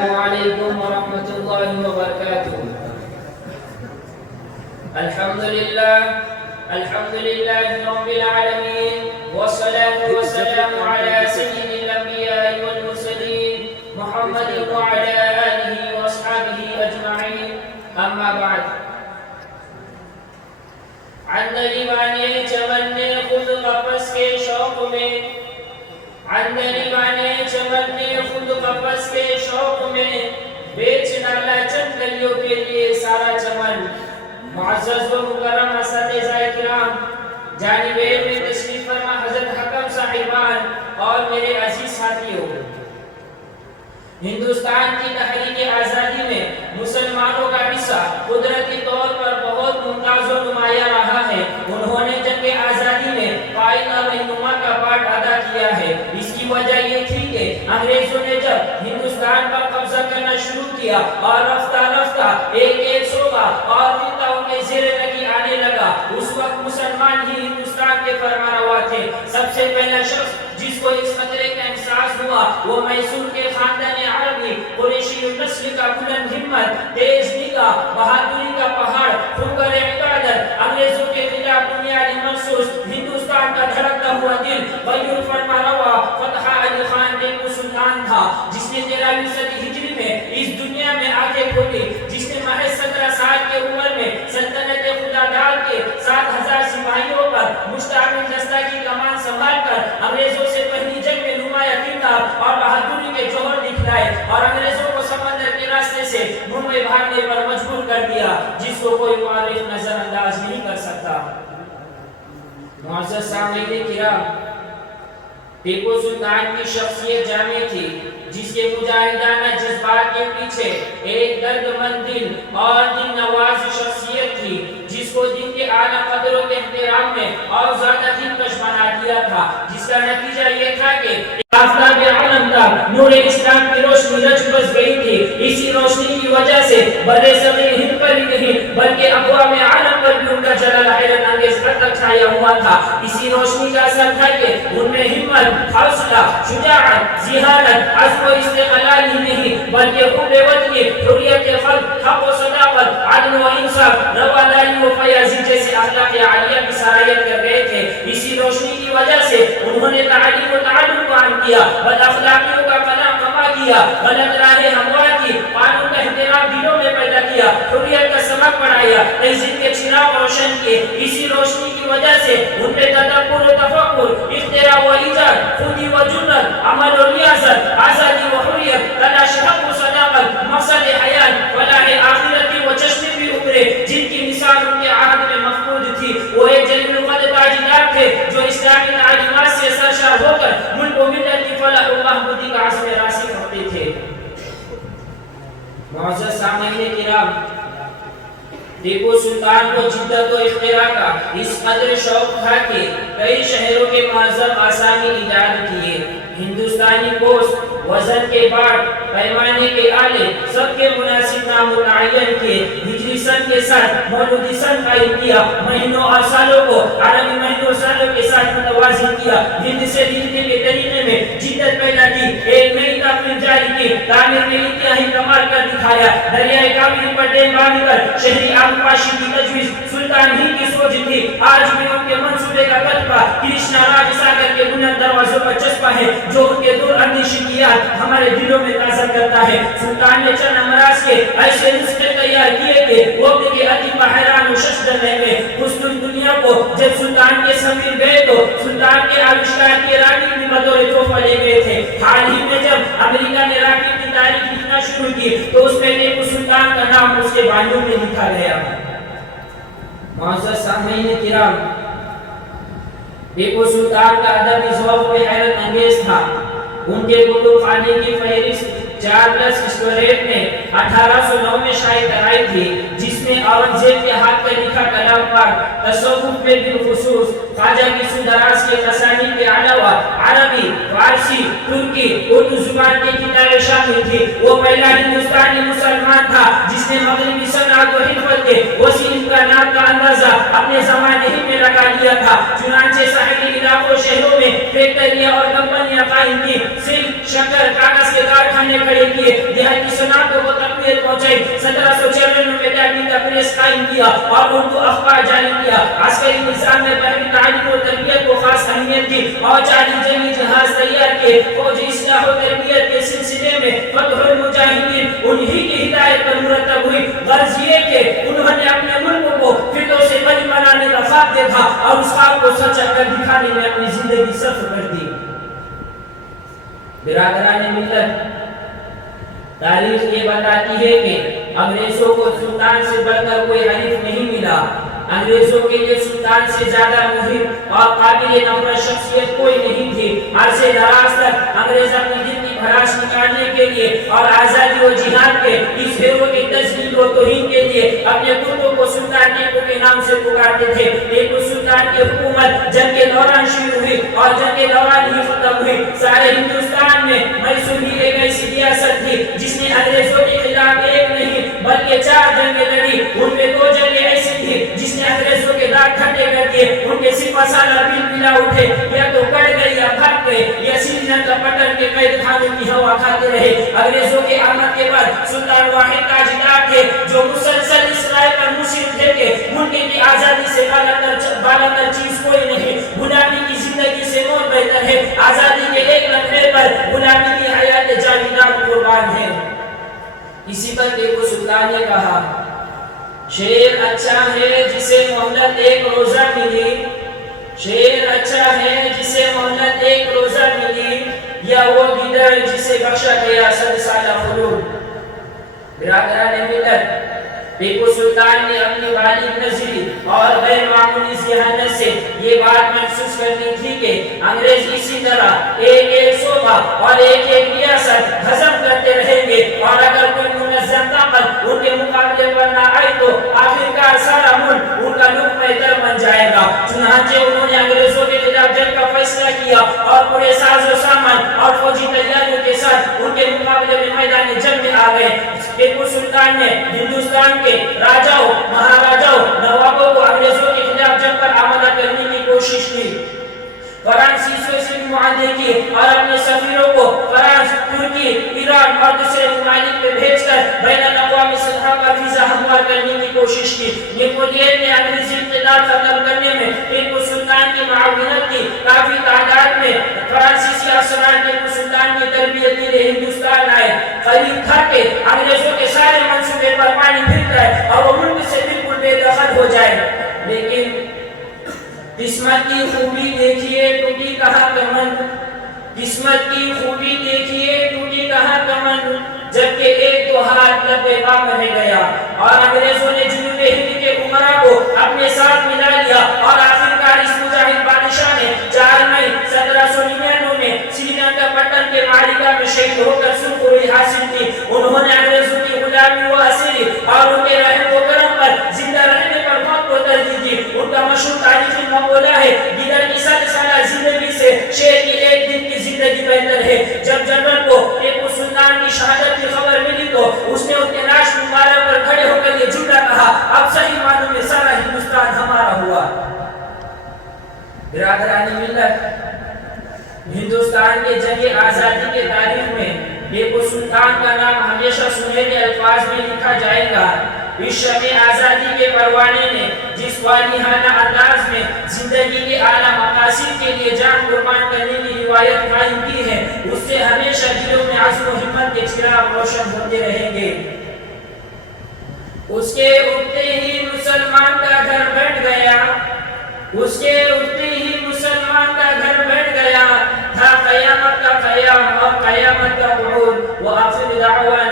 السلام عليكم ورحمة الله وبركاته. الحمد لله رب العالمين، والصلاة والسلام على سيد الأنبياء والمرسلين محمد وعلى آله وأصحابه أجمعين. أما بعد، عندلی بانے چمن نے خود قفس کے شوق میں، عندلی بانے چمن نے خود قفس کے شوق میں، بیچ ڈالا چند گلیوں کے لیے سارا چمن. معزز و مکرم اساتذہ کرام، جانبین میں تشریف فرما حضرت حکم صاحبان اور میرے عزیز ساتھیوں، ہندوستان کی تحریک آزادی میں مسلمانوں کا حصہ قدرتی طور پر بہت ممتاز و نمایاں رہا ہے. انہوں نے جنگ آزادی میں قائد رہنما کا پارٹ ادا کیا ہے. اس کی وجہ یہ تھی کہ انگریزوں نے جب ہندوستان پر قبضہ کرنا شروع کیا اور رفتہ رفتہ ایک صوبہ اور خطہ ان کے زیر نگی آنے لگا، اس وقت مسلمان ہی ہندوستان کے فرمانروا تھے. سب سے پہلا شخص جس کو اس خطرے کا احساس ہوا وہ میسور کے خاندان عربی قریشی نسل کا بلند ہمت، تیز نگاہ، بہادری کا پہاڑ، فکر عبادت، انگریزوں کے خلاف بنیادی مخصوص ہندوستان کا دھڑکتا ہوا دل، غیور فرمانروا فتح علی خان ٹیپو سلطان تھا، جس نے 13ویں صدی ہجری میں اس دنیا میں آنکھیں کھولی، جس نے محض 17 سال کی عمر میں سلطنت خداداد کے 7000 سپاہیوں پر مشتعل دستہ کی کمان سنبھال کر انگریزوں سے پہلی جنگ میں نمایاں کردار اور بہادری کے جوہر دکھلائے اور انگریزوں کو سمندر کے راستے سے ممبئی بھاگنے پر مجبور کر دیا، جس کو کوئی مورخ نظر انداز نہیں کر سکتا. معزز سامعین کرام، ٹیپو سلطان کی شخصیت جامع تھی، جس کے مجاہدانہ جذبات کے پیچھے ایک درد مند دل اور دل نواز شخصیت تھی، جس کو دن کے اعلیٰ قدروں کے احترام میں اور زیادہ دلکش بنا دیا تھا، جس کا نتیجہ یہ تھا کہ آفتاب عالم تک نور اسلام کی روشنی رچ بس گئی تھی. اسی روشنی کی وجہ سے برے صغیر ہند پر ہی نہیں بلکہ اقوام عالم پر بھی ان کا جلال حیرت انگیز حد تک چھایا ہوا تھا. اسی روشنی کا اثر تھا کہ ان میں ہمت، حوصلہ، شجاعت، ذہانت، عزم و استقلال ہی نہیں بلکہ حب وطنی، حریت خلق، حق و صداقت، عدل و انصاف، رواداری و فیاضی جیسے اخلاق عالیہ کی سرایت کر رہے تھے. اسی روشنی کی وجہ سے انہوں نے تعلیم و تعلم کو عام کیا، بد اخلاقیوں کا کلام کما کیا، غلط راہ ہموار کی، قانون کا احترام دلوں میں پیدا کیا، حریت کا سبق پڑھایا، تہذیب کے چراغ روشن کیے. اسی روشنی کی وجہ سے ان میں تدبر و تفکر، اختراع و ایجاد، خودی و جرأت، عمل و ریاضت، آزادی و حریت، تلاش حق و صداقت، مقصد حیات، فلاح آخرتی و چشم بھی ابھرے، جن کی مثال ان کے عہد میں مفقود تھی. وہ ایک جلیل القدر تاجدار تھے جو اسلامی تعلیمات سے سرشار ہو کر ملک و ملت کی فلاح و بہبودی کا عزم راسخ رکھتے تھے. معزز سامعین کرام، ٹیپو سلطان کو جدت و اختراع کا اس قدر شوق تھا کہ کئی شہروں کے معظم آسامی ایجاد کیے. ہندوستانی گوشت، وزن کے باٹ، پیمانے کے آلے سب کے مناسب نام متعین کیے. ہجری سن کے ساتھ مولودی سن قائم کیا. مہینوں اور سالوں کو عربی مہینوں اور سالوں کے ساتھ متوازن کیا. ہند سے لکھنے کے طریقے میں جدت پیدا کی. ایک نئی تقویم جاری کی. تعمیر میں انتہائی کمال کر دکھایا. دریائے کاوری پر ڈیم باندھ کر شہری آبپاشی کی تجویز سلطان ہی کی سوچ تھی. آج بھی ان کے منصوبے کا کتبہ کرشنا راج ساگر کے بلند دروازوں پر چسپا ہے، جو ان کے دور اندیشی کی یاد ہمارے دلوں میں تازہ کرتا ہے. سلطان نے چند امراض کے ایسے نسخے تیار کیے کہ وقت کے ادیب حیران و ششدر رہ گئے. اس دنیا کو جب سلطان کے سمیر گئے تو سلطان کے آوشکار کے راکٹ بھی بطور تحفہ لے گئے تھے. حال ہی میں جب امریکہ نے راکٹ کی تاریخ لکھنا شروع کی تو اس میں ٹیپو سلطان کا نام اس کے بانیوں میں لکھا گیا. معزز سامعین کرام، ٹیپو سلطان کا ادبی ذوق بے حیرت انگیز تھا. ان کے کتب خانے کی فہرست چارلس اسٹوریٹ نے 1809 میں شائع کرائی تھی، جس میں اورنگزیب کے ہاتھ کا لکھا کلام پاک تصوف میں بالخصوص خواجہ کی سودراز کے تصانیف کے علاوہ عربی، فارسی، ترکی، اردو زبان کی کتابیں شامل تھی. وہ پہلا ہندوستانی مسلمان تھا جس نے مغربی صنعت و حرفت کے وسیع امکانات کا اندازہ اپنے زمانے ہی میں لگا لیا تھا. چنانچہ ساحلی علاقوں شہروں میں فیکٹریاں اور کمپنیاں قائم کی. سلک، شکر، کاغذ کے کارخانے کھڑے کیے. دیہاتی نے 1794 میں اکیڈمی کا پریس قائم کیا اور اردو اخبار جاری کیا. عسکری نظام میں بحری تعلیم و تربیت کو خاص اہمیت دی اور 40 جنگی جہاز تیار کیے. فوجی اصلاح و تربیت کے سلسلے میں فتح المجاہدین انہی کی ہدایت پر مرتب ہوئی. غرض یہ کہ انہوں نے اپنے ملک کو فتنوں سے بری بنانے کا خواب دیکھا اور اس خواب کو سچا کر دکھانے میں اپنی زندگی صرف کر دی. برادران ملت، تاریخ یہ بتاتی ہے کہ انگریزوں کو سلطان سے بڑھ کر کوئی حریف نہیں ملا. انگریزوں کے لیے سلطان سے زیادہ مہم اور قابل نفرت شخصیت کوئی نہیں تھی. عرصے دراز تک انگریز اپنی دل کی بھڑاس نکالنے کے لیے اور آزادی و جہاد کے اس ہیرو کی تجلیل و توہین کے لیے اپنے کتوں کو سلطان ٹیپو کے نام سے پکارتے تھے. ٹیپو سلطان کی حکومت جنگ کے دوران شروع ہوئی اور جنگ کے دوران ہی ختم ہوئی. سارے ہندوستان میں میسور ہی ایک ایسی ریاست تھی جس نے انگریزوں کے خلاف ایک نہیں بلکہ 4 جنگیں لڑی. ان میں 2 جنگیں ایسی تھی جس نے انگریزوں کے دانت کھٹے کر دیے. ان کے سپہ سالار بل بلا اٹھے، یا تو کٹ گئے یا بھاگ گئے یا سری لنکا پٹن کے قید خانے کی ہوا کھاتے رہے. انگریزوں کے آمد کے بعد سلطان واحد تاجدار تھے جو مسلسل اس رائے پر مصر تھے کہ ملک کی آزادی سے بالاتر چیز کوئی نہیں. غلامی کی زندگی سے موت بہتر ہے. آزادی کے ایک لمحے پر غلامی کی حیات جاویدان قربان ہے. اسی پر ٹیپو سلطان نے کہا، شیر اچھا ہے جسے مہلت ایک روزہ ملی، شیر اچھا ہے جسے مہلت ایک روزہ ملی، یا وہ گدڑ جسے بخشا گیا 100 سالہ خلود. برادران ملت، ٹیپو سلطان نے اپنی بالغ نظری اور غیر معمولی ذہانت سے یہ بات محسوس کرنی تھی کہ انگریز اسی طرح ایک صوبہ اور ایک ریاست ہضم کرتے رہیں گے اور اگر کوئی منظم طاقت ان کے مقابلے پر نہ آئی تو آخرکار سارا ملک ان کا لقمہ در بن جائے گا. چنانچہ انہوں نے انگریزوں کے خلاف جنگ کا فیصلہ کیا اور پورے ساز و سامان اور فوجی تیاریوں کے ساتھ ان کے مقابلے میں میدان جنگ میں آ گئے. ٹیپو سلطان نے ہندوستان کے راجاؤں، مہاراجاؤں، نوابوں کو انگریزوں کے خلاف جنگ پر آمادہ کرنے کی کوشش کی. فرانسیسیوں سے معاہدے کیے اور اپنے سفیروں کو فرانس، ترکی، ایران اور دوسرے ممالک میں بھیج کر بین الاقوامی سطح پر فضا ہموار کرنے کی کوشش کی. نیپولین نے انگریزی اقتدار ختم کرنے میں ٹیپو سلطان کی معاونت کی. کافی تعداد میں فرانسیسی افسران ٹیپو سلطان کی تربیت کے لیے ہندوستان آئے. قریب تھا کہ انگریزوں کے سارے منصوبے پر پانی پھر جائے اور وہ ملک سے بالکل بے دخل ہو جائے. لیکن قسمت کی خوبی دیکھیے ٹوٹی کہاں کمند، قسمت کی خوبی دیکھیے ٹوٹی کہاں کمند، جبکہ ایک تو ہاتھ لبے بام رہ گیا. اور انگریزوں نے جنوب ہند کے عمرا کو اپنے ساتھ ملا لیا اور آخرکار اس مجاہد بادشاہ نے 4 مئی 1799 میں سری لنکا پٹن کے معرکہ میں شہید ہو کر سرخروئی حاصل کی. انہوں نے انگریزوں کی غلامی و اسیری اور ان کے رحم و کرم پر زندہ رہنے پر موت کو ترجیح دی. ان کا مشہور تاریخی مقولہ ہے، گدڑ کی 100 سالہ زندگی سے شیر کی ایک دن کی زندگی بہتر ہے. جب جنرل کو ٹیپو سلطان کی شہادت کی خبر ملی تو اس نے ان کے لاش مبارک پر کھڑے ہو کر یہ جملہ کہا، اب صحیح معنوں میں سارا ہندوستان ہمارا ہوا. برادران ملت، ہندوستان کے جنگ آزادی کے تاریخ میں ٹیپو سلطان کا نام ہمیشہ سنہرے الفاظ میں لکھا جائے گا. اس شمع آزادی کے پروانے نے جس والہانہ انداز میں زندگی کے اعلیٰ مقاصد کے لیے جان قربان کرنے کی روایت قائم کی ہے، اس سے ہمیشہ دلوں میں عزم و ہمت کے چراغ روشن ہوتے رہیں گے. اس کے اٹھتے ہی مسلمان کا گھر بیٹھ گیا، اس کے اٹھتے ہی مسلمان کا گھر بیٹھ گیا، تھا قیامت کا قیام اور قیامت کا قعود. وآخر دعوانا